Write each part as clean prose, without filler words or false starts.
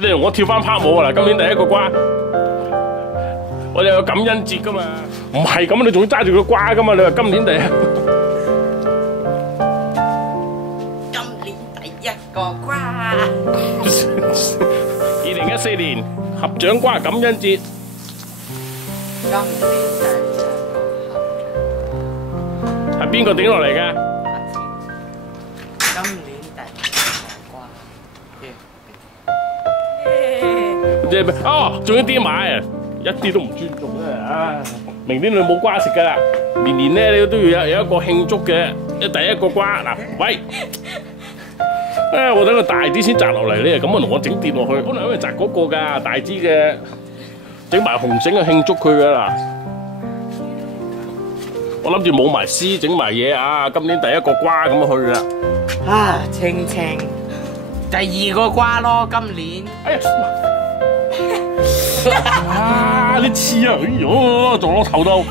你同我跳翻拍舞啊！今年第一個瓜，我哋有感恩節噶嘛？唔係咁，你仲要揸住個瓜噶嘛？你話今年第一，今年第一個瓜。2014年合掌瓜感恩節，今年第一個係邊個頂落嚟嘅？今年第一個瓜。即係咩？哦，仲要啲買啊！一啲都唔尊重真係啊！明年你冇瓜食噶啦，年年咧你都要有一個慶祝嘅，第一個瓜嗱，喂！我等佢大啲先摘落嚟，你係咁啊同我整跌落去，本來因為摘嗰個㗎大支嘅，整埋紅繩去慶祝佢㗎啦。我諗住冇埋絲整埋嘢啊！今年第一個瓜咁去㗎。啊，青青，第二個瓜咯，今年。哎呀！啊！你黐啊！哎呦，撞落頭度。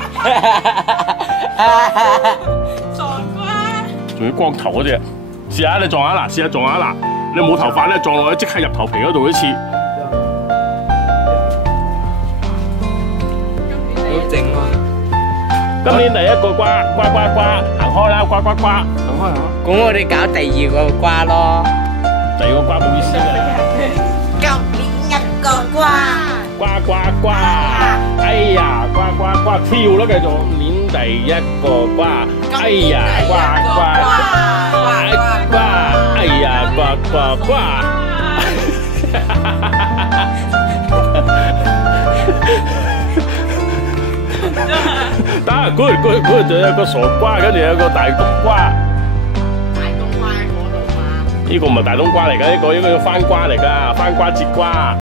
撞瓜。仲要光頭嗰隻，試下你撞下嗱，試下撞下嗱，你冇頭髮咧撞落去即刻入頭皮嗰度一次。好正喎！今年第一個瓜，瓜瓜瓜，行開啦，瓜瓜瓜，行開行開。咁我哋搞第二個瓜咯。第二個瓜冇意思㗎。今年一個瓜。呱呱呱！哎呀，呱呱呱，跳啦繼續。今年第一個瓜，哎呀，呱呱呱，哎呀，呱呱呱。得 ，good，仲有個傻瓜，跟住有個大冬瓜。大冬瓜喺嗰度嘛？呢個唔係大冬瓜嚟㗎，呢個應該叫番瓜嚟㗎，番瓜節瓜。